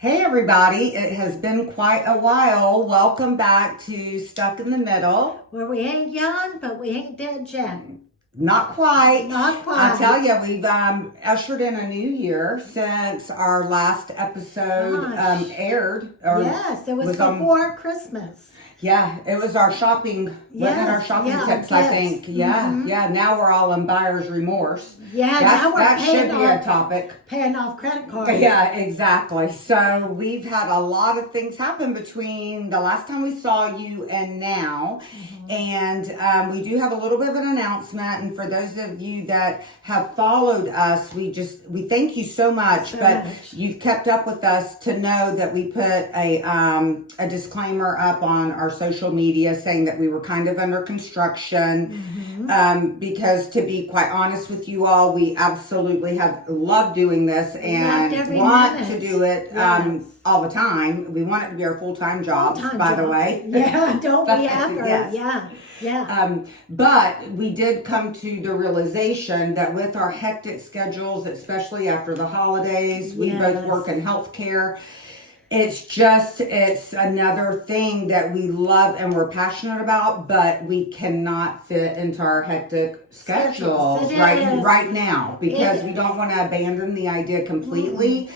Hey everybody, it has been quite a while. Welcome back to Stuck in the Middle. Where we ain't young, but we ain't dead yet. Not quite. Not quite. I tell you, we've ushered in a new year since our last episode aired. Yes, it was before Christmas. Yeah, it was our shopping, wasn't it our shopping tips, I think. Yeah, now we're all in buyer's remorse. Yeah, now we're that should be a topic. Paying off credit cards. Yeah, exactly. So we've had a lot of things happen between the last time we saw you and now. And we do have a little bit of an announcement. And for those of you that have followed us, we thank you so much. You've kept up with us to know that we put a disclaimer up on our social media saying that we were kind of under construction. Because to be quite honest with you all, we absolutely have loved doing this and want to do it all the time. We want it to be our full-time jobs, by the way. Yeah, don't we ever? Yes. Yeah. But we did come to the realization that with our hectic schedules, especially after the holidays, we both work in healthcare. It's another thing that we love and we're passionate about, but we cannot fit into our hectic schedules right now because we don't want to abandon the idea completely.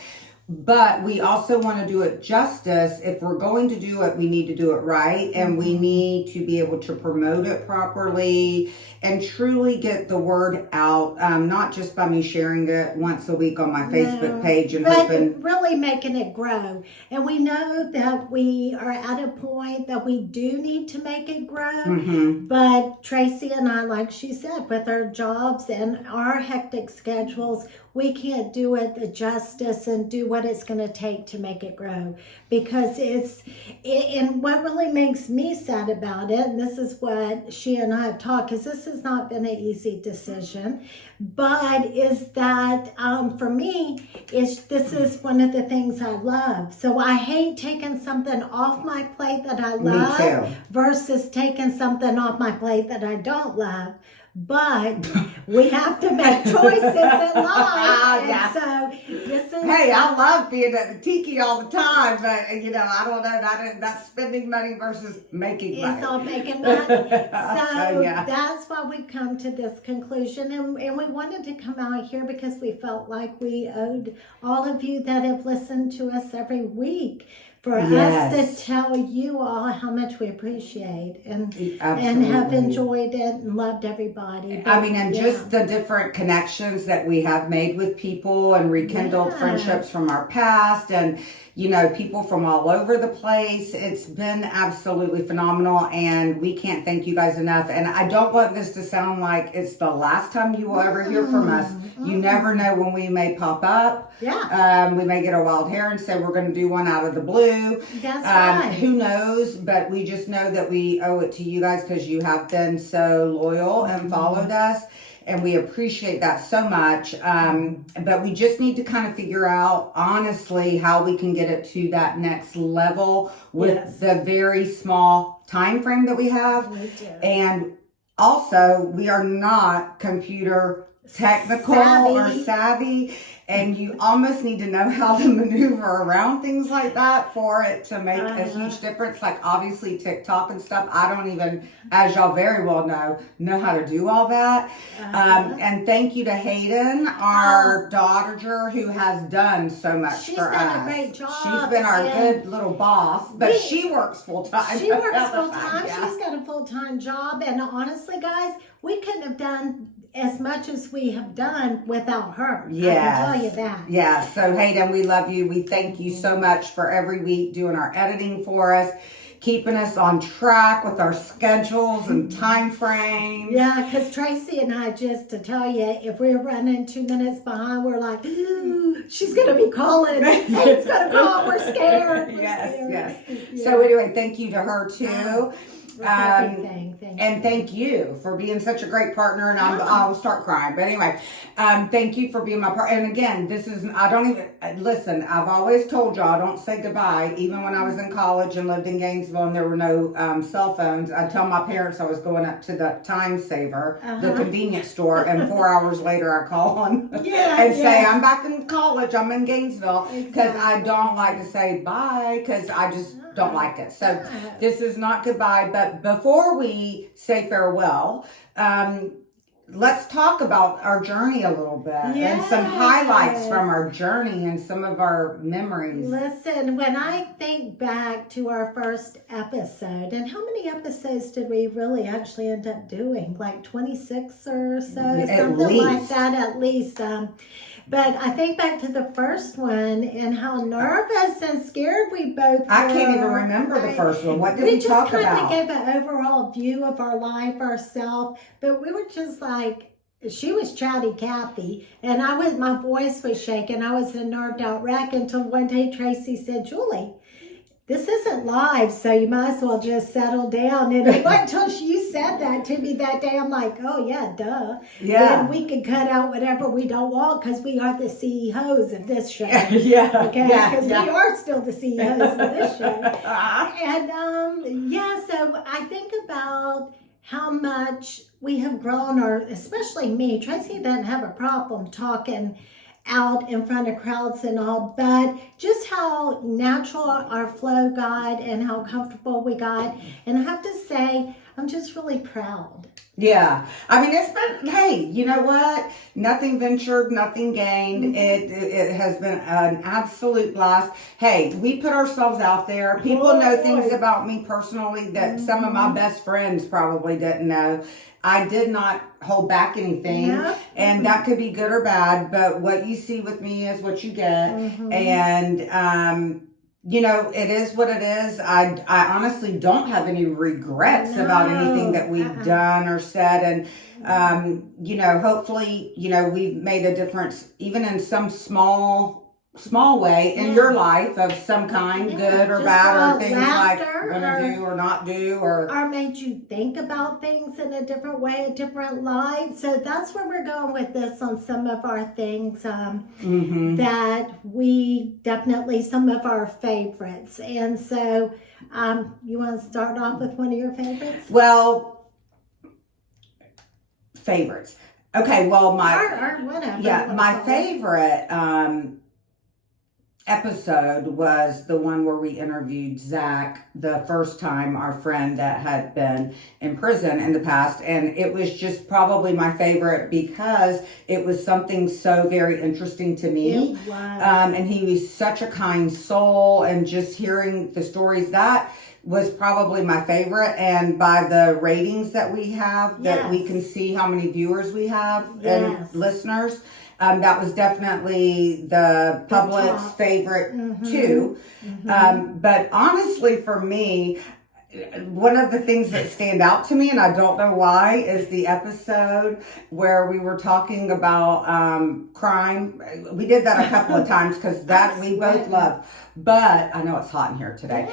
But we also want to do it justice. If we're going to do it, we need to do it right. And we need to be able to promote it properly and truly get the word out. Not just by me sharing it once a week on my Facebook page and hoping. Really making it grow. And we know that we are at a point that we do need to make it grow. But Tracy and I, like she said, with our jobs and our hectic schedules, we can't do it the justice and do what it's going to take to make it grow. Because and what really makes me sad about it, and this is what she and I have talked, because this has not been an easy decision, but is that for me, this is one of the things I love. So I hate taking something off my plate that I love versus taking something off my plate that I don't love. But we have to make choices in life. So this is. Hey, I love being at the tiki all the time, but I don't know. That's spending money versus making money. It's all making money. So that's why we come to this conclusion, and we wanted to come out here because we felt like we owed all of you that have listened to us every week. For us to tell you all how much we appreciate and have enjoyed it and loved everybody. But, just the different connections that we have made with people and rekindled friendships from our past and, people from all over the place. It's been absolutely phenomenal and we can't thank you guys enough. And I don't want this to sound like it's the last time you will ever hear from us. You never know when we may pop up. We may get a wild hair and say we're going to do one out of the blue. That's right. Who knows? But we just know that we owe it to you guys because you have been so loyal and followed us. And we appreciate that so much. But we just need to kind of figure out, honestly, how we can get it to that next level with the very small time frame that we have. And also, we are not computer technical or savvy. And you almost need to know how to maneuver around things like that for it to make a huge difference. Like obviously TikTok and stuff, I don't even, as y'all very well know how to do all that. And thank you to Hayden, our daughter, who has done so much for us. She's done a great job. She's been our good little boss, but she works full time. She works full time. She's got a full-time job. And honestly, guys, we couldn't have done as much as we have done without her. Yes. I can tell you that. Yeah. So Hayden, we love you. We thank you so much for every week doing our editing for us, keeping us on track with our schedules and time frames. Yeah, because Tracy and I, just to tell you, if we're running 2 minutes behind, we're like, ooh, she's going to be calling. It's going to call. We're scared. Yes. So anyway, thank you to her too. with everything. Thank you for being such a great partner. And I'll start crying. But anyway, thank you for being my partner. And again, I don't even, listen, I've always told y'all, I don't say goodbye. Even when I was in college and lived in Gainesville and there were no cell phones, I'd tell my parents I was going up to the Time Saver, the convenience store, and 4 hours later I call on and say, I'm back in college, I'm in Gainesville, because I don't like to say bye, because I just don't like it. So this is not goodbye, but before we say farewell, let's talk about our journey a little bit and some highlights from our journey and some of our memories. Listen, when I think back to our first episode, and how many episodes did we really actually end up doing? Like 26 or so, something like that at least. But I think back to the first one and how nervous and scared we both were. I can't even remember the first one. What did we talk about? We just kind of gave an overall view of our life, ourselves. But we were just like, she was chatty Kathy, and my voice was shaking. I was a nerved out wreck until one day Traci said, Julie, this isn't live, so you might as well just settle down. And it wasn't until you said that to me that day, I'm like, oh, yeah, duh. Yeah. Then we can cut out whatever we don't want because we are the CEOs of this show. Okay? Because we are still the CEOs of this show. And, so I think about how much we have grown, or especially me. Traci doesn't have a problem talking out in front of crowds and all, but just how natural our flow got and how comfortable we got. And I have to say, I'm just really proud. Yeah. I mean, it's been, hey, you know what? Nothing ventured, nothing gained. It has been an absolute blast. Hey, we put ourselves out there. People know things about me personally that some of my best friends probably didn't know. I did not hold back anything, and that could be good or bad, but what you see with me is what you get. And, you know, it is what it is. I honestly don't have any regrets about anything that we've done or said. And, you know, hopefully, you know, we've made a difference, even in some small way in your life of some kind, good or bad, or things like you're gonna do or not do, or made you think about things in a different way, a different light. So that's where we're going with this on some of our things that we definitely, some of our favorites. And so you want to start off with one of your favorites? Well, favorites. Okay, well, my favorite episode was the one where we interviewed Zach the first time, our friend that had been in prison in the past, and it was just probably my favorite because it was something so very interesting to me. It was. And he was such a kind soul, and just hearing the stories, that was probably my favorite. And by the ratings that we have, that we can see how many viewers we have and listeners, that was definitely the public's favorite too. But honestly, for me, one of the things that stand out to me, and I don't know why, is the episode where we were talking about crime. We did that a couple of times because that we both love. But I know it's hot in here today.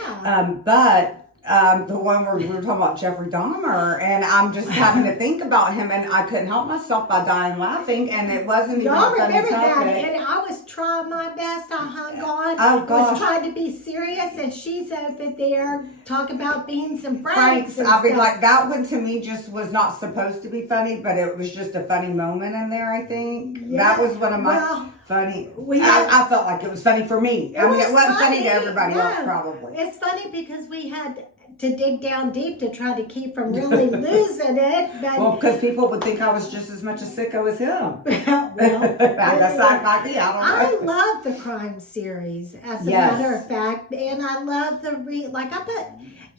But the one where we were talking about Jeffrey Dahmer, and I'm just having to think about him, and I couldn't help myself by dying laughing, and it wasn't even a funny topic. And I was trying my best. I hung on. Oh, gosh. Was trying to be serious, and she's over there talking about beans and franks. I'll be like, that one to me just was not supposed to be funny, but it was just a funny moment in there, I think. That was one of my funny. I felt like it was funny for me. I mean, it wasn't funny to everybody else, probably. It's funny because we had to dig down deep to try to keep from really losing it. But well, because people would think I was just as much a sicko as him. I love the crime series, as a matter of fact, and I love the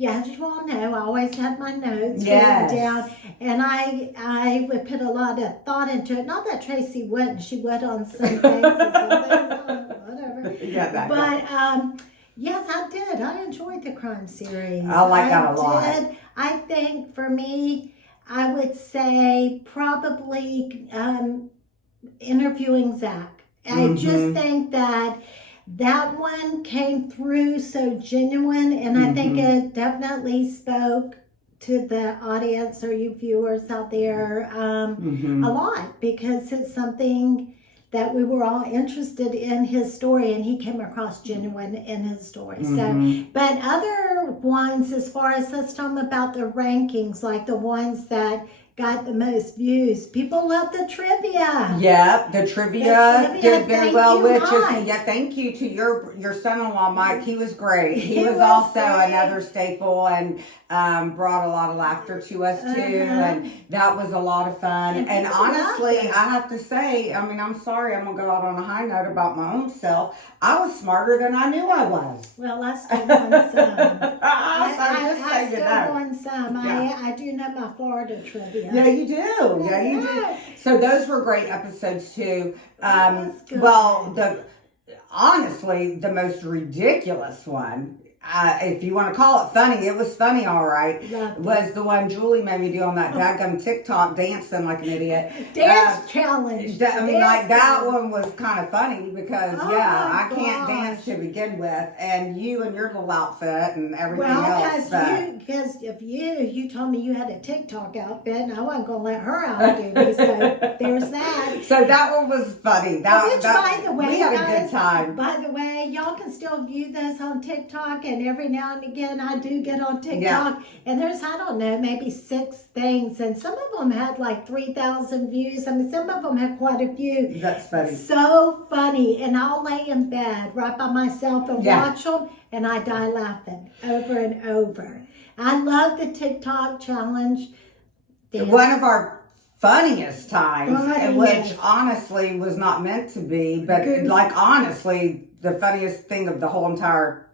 as you all know, I always have my notes written down, and I would put a lot of thought into it. Not that Traci wouldn't; she would on some things, whatever. Yes, I did. I enjoyed the crime series. I like that a lot. I think for me, I would say probably interviewing Zach. I just think that one came through so genuine, and I think it definitely spoke to the audience or you viewers out there a lot, because it's something that we were all interested in his story, and he came across genuine in his story. So, but other ones, as far as let's talk about the rankings, like the ones that got the most views. People love the trivia. Yeah, the trivia did very thank well, you, which Mike. is, thank you to your son-in-law, Mike. He was great. He was was also great. another staple and brought a lot of laughter to us too. And that was a lot of fun. And people honestly, loved it. I have to say, I mean, I'm sorry, I'm going to go out on a high note about my own self. I was smarter than I knew I was. Well, I still won some. I I still won some. Yeah. I do know my Florida trivia. Yeah, you do. Yeah, you do. So those were great episodes too. That's good. Well, honestly, the most ridiculous one, if you want to call it funny, it was funny, all right. Loved it. Was the one Julie made me do on that daggum TikTok, dancing like an idiot. Dance challenge. I mean, like Dance that challenge. one was kind of funny because Oh I my can't gosh. dance to begin with, and you and your little outfit and everything Well, else. because if you told me you had a TikTok outfit, and I wasn't gonna let her outdo me. So there's that. So that one was funny. Which, by the way, we had a guys, good time. By the way, y'all can still view this on TikTok, and every now and again I do get on TikTok, and there's, I don't know, maybe 6 things, and some of them had like 3,000 views. I mean, some of them had quite a few. That's funny. So funny, and I'll lay in bed right by myself and Yeah. watch them, and I die laughing over and over. I love the TikTok challenge. One of our funniest times, Funniest. which honestly was not meant to be, but Good. like honestly, the funniest thing of the whole entire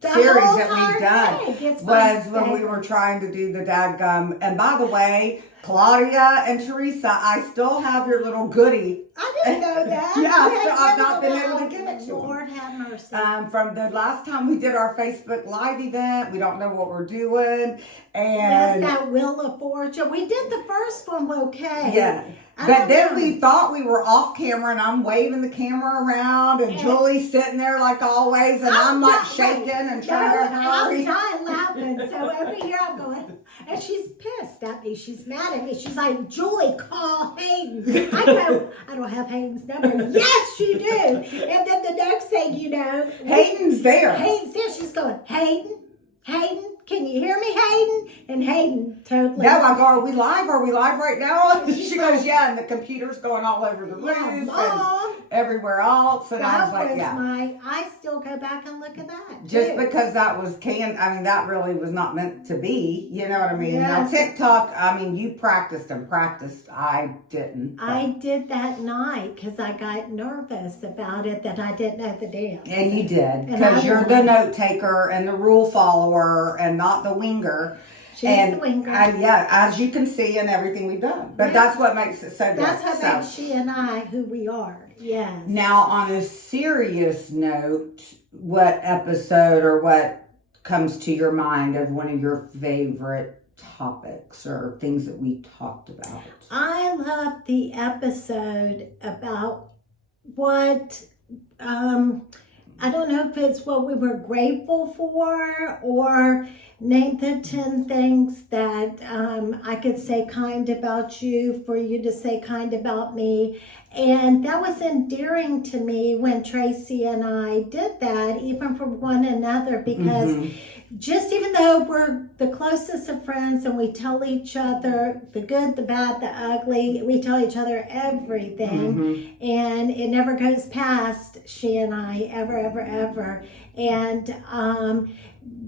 The series whole that we've entire done thing. It's my was when we favorite. were trying to do the dadgum. And by the way, Claudia and Teresa, I still have your little goodie I didn't know that. Yeah, You so had I've given not been it able to out. give it to 'em. Lord have mercy. from the last time we did our Facebook Live event. We don't know what we're doing. Yes, And that Wheel of Fortune. We did the first one okay. yeah. I But don't then know. we thought we were off camera, and I'm waving the camera around, and And- Julie's sitting there like always, and I'm like shaking and trying to I'm hurry. dying laughing. So every year I'm going, and she's pissed at me. She's mad at me. She's like, Julie, call Hayden. I go, I don't have Hayden's number. Yes, you do. And then the next thing you know, Hayden's there. Hayden's there. She's going, Hayden, can you hear me, Hayden? And Hayden totally. No, I go, are we live? Are we live right now? She's She like- goes, yeah, and the computer's going all over the roof Yeah, and Mom. everywhere else. And I That was like, yeah. I still go back and look at that. Just too. because that was that really was not meant to be. You know what I mean? Yes. Now, TikTok, I mean, you practiced and practiced. I didn't. I did that night because I got nervous about it that I didn't know the dance. And you did, And because I you're won. the note taker and the rule follower and not the winger. She's and the winger. yeah, as you can see in everything we've done. But Yeah. that's what makes it so good. That's what So, makes she and I who we are. Yes. now, on a serious note, what episode or what comes to your mind of one of your favorite topics or things that we talked about? I love the episode about what I don't know if it's what we were grateful for, or name the 10 things that I could say kind about you, for you to say kind about me. And that was endearing to me when Traci and I did that, even for one another, because just even though we're the closest of friends and we tell each other the good, the bad, the ugly, we tell each other everything, and it never goes past she and I, ever. And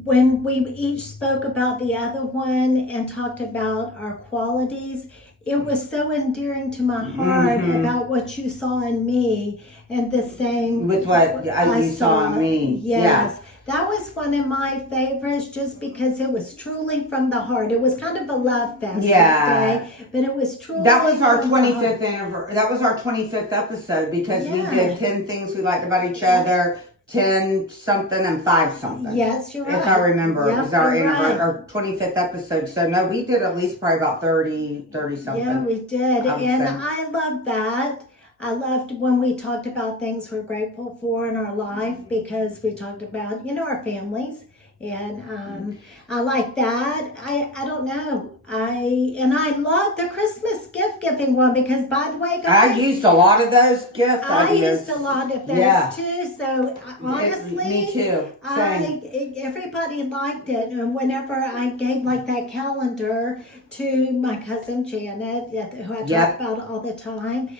when we each spoke about the other one and talked about our qualities, it was so endearing to my heart about what you saw in me, and the same With what you saw in me. Yes. That was one of my favorites, just because it was truly from the heart. It was kind of a love fest that day, but it was truly. That was our from the 25th heart. anniversary. That was our 25th episode, because we Yeah. did 10 things we liked about each other, 10 something and 5 something. Yes, you're right. If I remember, it was our you're right. our 25th episode. So no, we did at least probably about 30 something. Yeah, we did. I would And say. I love that. I loved when we talked about things we're grateful for in our life, because we talked about, our families And I like that. I don't know. I love the Christmas gift giving one because, by the way, guys, I used a lot of those gift I ideas. used a lot of those too. So honestly, me too. Same. Everybody liked it. And whenever I gave like that calendar to my cousin Janet, who I talk about all the time.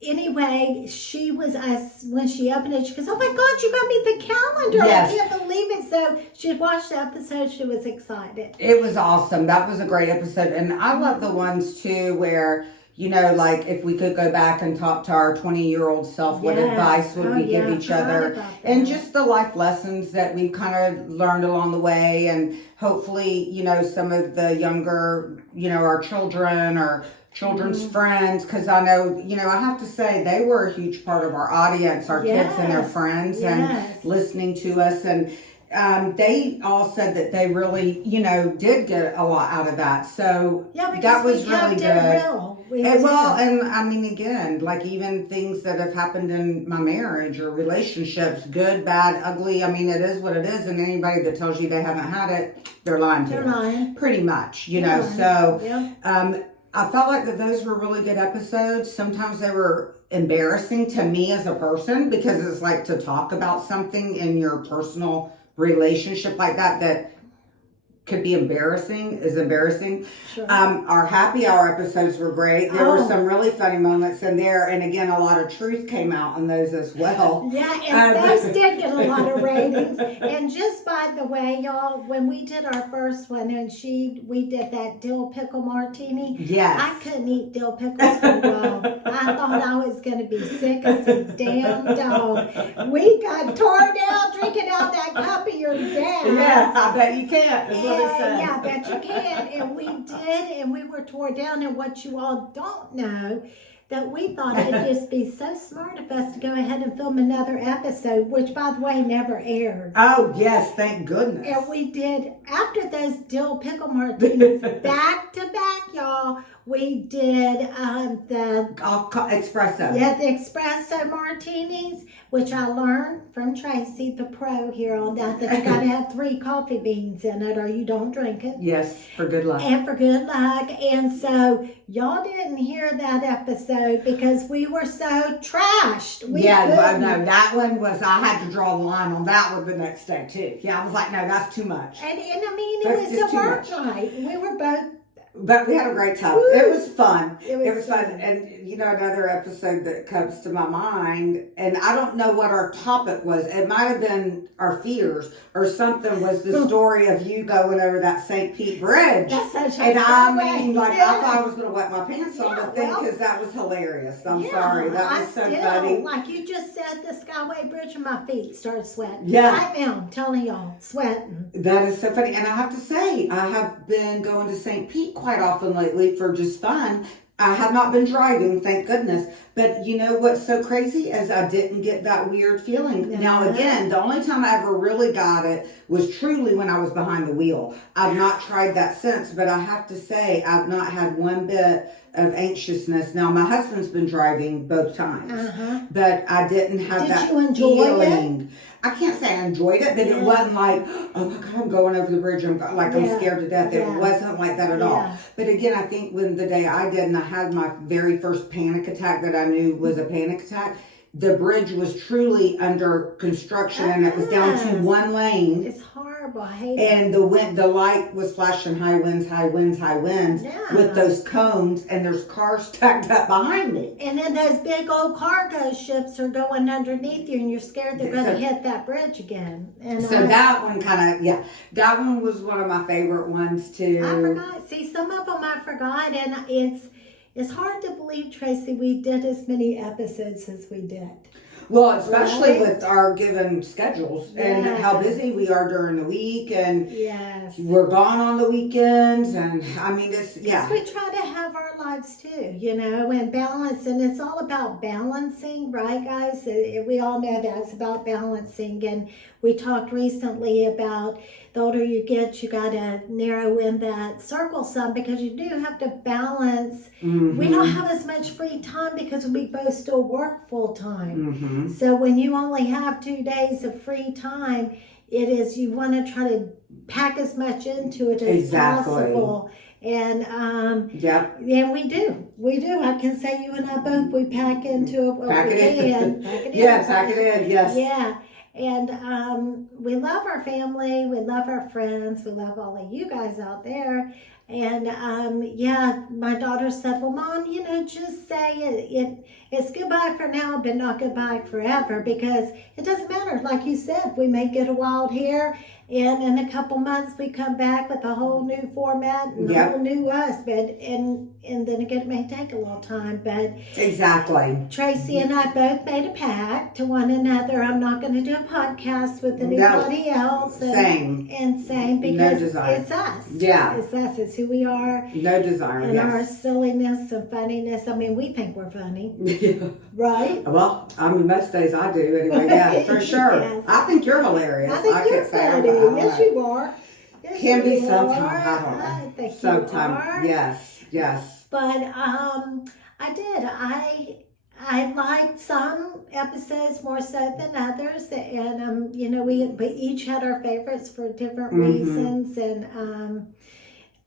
Anyway, she was when she opened it, she goes, "Oh my God, you got me the calendar. Yes. I can't believe it." So she watched the episode, she was excited. It was awesome. That was a great episode. And I love the ones too where, you know, like if we could go back and talk to our 20-year-old self, what advice would we give each other? And just the life lessons that we've kind of learned along the way. And hopefully, you know, some of the younger, you know, our children or children's friends, because I know, you know, I have to say they were a huge part of our audience, our kids and their friends and listening to us. And they all said that they really, you know, did get a lot out of that. So that was really good. And I mean, again, like even things that have happened in my marriage or relationships, good, bad, ugly. I mean, it is what it is. And anybody that tells you they haven't had it, they're lying to you. Pretty much, you know. So I felt like that those were really good episodes. Sometimes they were embarrassing to me as a person because it's like to talk about something in your personal relationship like that could be embarrassing. Sure. Our happy hour episodes were great. There were some really funny moments in there, and again, a lot of truth came out in those as well. Yeah, and those did get a lot of ratings. And just by the way, y'all, when we did our first one and we did that dill pickle martini, I couldn't eat dill pickles for a while. I thought I was going to be sick as a damn dog. We got torn down drinking out that cup of your dad. Yeah, I bet you can't. Yeah, I bet you can. And we did, and we were tore down. And what you all don't know, that we thought it'd just be so smart of us to go ahead and film another episode, which, by the way, never aired. Oh, yes, thank goodness. And we did, after those dill pickle martinis, back to back, y'all, we did the espresso. Yeah, the espresso martinis, which I learned from Tracy, the pro here on that you got to have 3 coffee beans in it or you don't drink it. Yes, for good luck. And for good luck. And so y'all didn't hear that episode because we were so trashed. No, that one was, I had to draw the line on that one the next day too. Yeah, I was like, no, that's too much. And I mean, it was a work night. We were both. But we had a great time. Woo! It was fun. It was fun. And, you know, another episode that comes to my mind, and I don't know what our topic was. It might have been our fears or something, was the story of you going over that St. Pete Bridge. That's such a And I mean, like, I thought I was going to wet my pants on the thing because that was hilarious. I'm sorry. That was so funny. Like you just said, the Skyway Bridge and my feet started sweating. Yeah. I am telling y'all, sweating. That is so funny. And I have to say, I have been going to St. Pete quite often lately for just fun. I have not been driving, thank goodness. But you know what's so crazy is I didn't get that weird feeling. Yeah. Now again, the only time I ever really got it was truly when I was behind the wheel. I've not tried that since, but I have to say I've not had one bit of anxiousness. Now my husband's been driving both times, but I didn't have that feeling. It? I can't say I enjoyed it, but it wasn't like, oh my God, I'm going over the bridge. I'm scared to death. It wasn't like that at all. But again, I think when the day I did and I had my very first panic attack that I knew was a panic attack, the bridge was truly under construction and it was down to one lane. It's horrible. I hate and it. The light was flashing high winds with those cones, and there's cars stacked up behind me. And then those big old cargo ships are going underneath you and you're scared they're going to hit that bridge again. And so that one that one was one of my favorite ones too. I forgot. See, some of them I forgot, and it's hard to believe, Tracy, we did as many episodes as we did. Well, especially with our given schedules and how busy we are during the week, and we're gone on the weekends, and I mean, it's we try to have our lives too, you know, and balance, and it's all about balancing, right, guys? We all know that it's about balancing, and we talked recently about the older you get, you got to narrow in that circle some because you do have to balance. We don't have as much free time because we both still work full time. So when you only have 2 days of free time, you want to try to pack as much into it as possible. And and we do. I can say you and I both, we pack into it what pack we it can. Pack it in. Yes. Yeah. And we love our family, we love our friends, we love all of you guys out there. And my daughter said, well, Mom, just say it's goodbye for now, but not goodbye forever, because it doesn't matter. Like you said, we may get a wild hair, and in a couple months we come back with a whole new format and a whole new us. But and then again, it may take a little time. But exactly, Traci and I both made a pact to one another. I'm not going to do a podcast with anybody else. Same because it's us. Yeah, it's us. It's who we are. No desire. And our silliness and funniness. I mean, we think we're funny, right? Well, I mean, most days I do anyway. Yeah, for sure. Yes. I think you're hilarious. I think you're funny. Yes, you are. Yes, Can be sometimes. I don't know. I think sometimes. Yes. But I did. I liked some episodes more so than others, and we each had our favorites for different reasons, and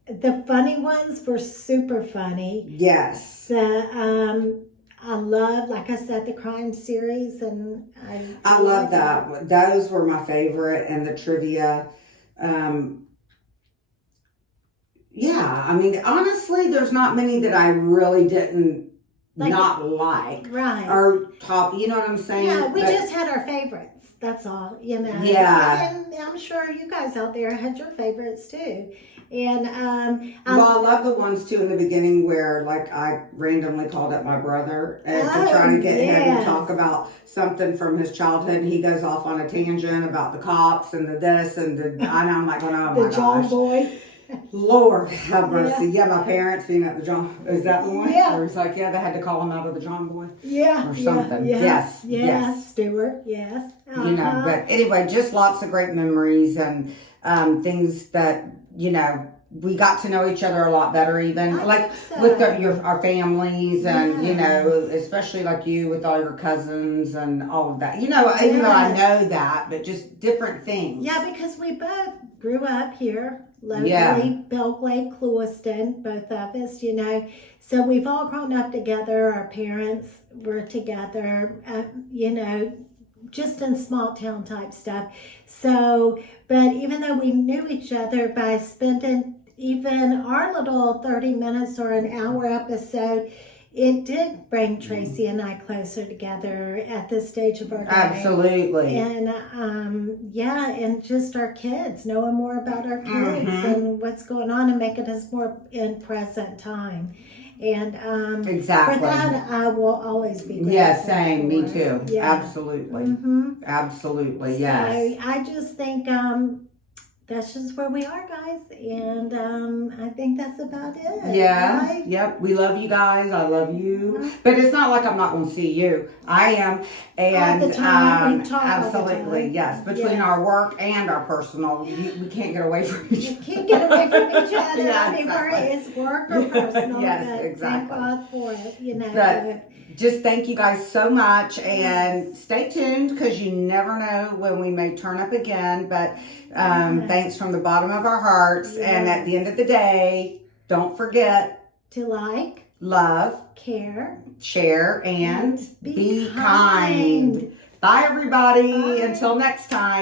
the funny ones were super funny. Yes. I love, like I said, the crime series, and I love that. Those were my favorite, and the trivia. Yeah, I mean, honestly, there's not many that I really didn't not like. Right. Or top, you know what I'm saying? Yeah, we just had our favorites. That's all, Yeah. And I'm sure you guys out there had your favorites too. And I love the ones too in the beginning where like I randomly called up my brother to try to get him to talk about something from his childhood, and he goes off on a tangent about the cops and the this and the I'm like, oh my gosh. John Boy. Lord have mercy. Yeah, my parents being at the John. Is that the one? Yeah. Or it's like, they had to call him out of the John Boy. Yeah. Or something. Yes. Stuart. Yes. But anyway, just lots of great memories and things that, we got to know each other a lot better, even with our families, and especially like you with all your cousins and all of that. Even though I know that, but just different things. Yeah, because we both grew up here locally, Belgrade, Clewiston, both of us. So we've all grown up together. Our parents were together. Just in small town type stuff. So, but even though we knew each other, by spending even our little 30 minutes or an hour episode, it did bring Traci and I closer together at this stage of our day. Absolutely. And and just our kids, knowing more about our kids and what's going on, and making us more in present time. And exactly. For that, I will always be grateful. Yeah, same. Me too. Yeah. Absolutely. Absolutely. Yes. So I just think that's just where we are, guys, and I think that's about it. Yeah. Right? Yep. We love you guys. I love you, but it's not like I'm not going to see you. I am, and all the time. We talk absolutely. All the time. Yes. Between our work and our personal, we can't get away from each other. We can't get away from each other. Yeah, Anywhere it's work or personal. Yes, but exactly. Thank God for it. But just thank you guys so much, and stay tuned, because you never know when we may turn up again. But thanks from the bottom of our hearts. And at the end of the day, don't forget to like, love, care, share, and be kind. Bye, everybody. Bye. Until next time.